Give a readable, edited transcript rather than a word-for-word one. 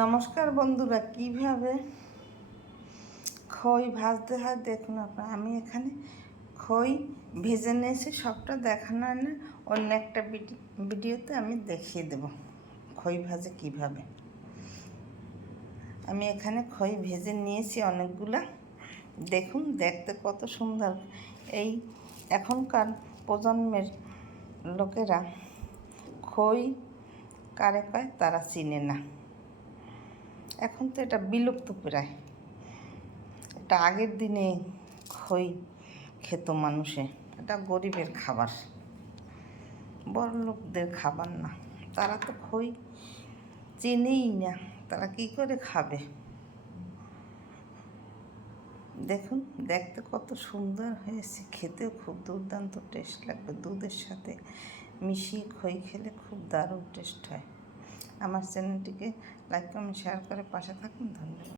নমস্কার বন্ধুরা, কিভাবে খই ভাজতে হয় দেখুন আপনারা। আমি এখানে খই ভেজে নিয়েছি, সবটা দেখানো না, অন্য একটা ভিডিওতে আমি দেখিয়ে দেব খই ভাজে কিভাবে। আমি এখানে খই ভেজে নিয়েছি অনেকগুলা, দেখুন দেখতে কত সুন্দর। এই এখনকার প্রজন্মের লোকেরা খই কারে কয় তারা চিনে না, এখন তো এটা বিলুপ্ত প্রায়। এটা আগের দিনে খই খেত মানুষে, এটা গরিবের খাবার, বড় লোকদের খাবার না। তারা তো খই চেনেই না, তারা কি করে খাবে। দেখুন দেখতে কত সুন্দর হয়েছে, খেতেও খুব দুর্দান্ত টেস্ট লাগবে। দুধের সাথে মিশিয়ে খই খেলে খুব দারুণ টেস্ট হয়। আমার চ্যানেলটিকে লাইক কমেন্ট শেয়ার করে পাশে থাকুন। ধন্যবাদ।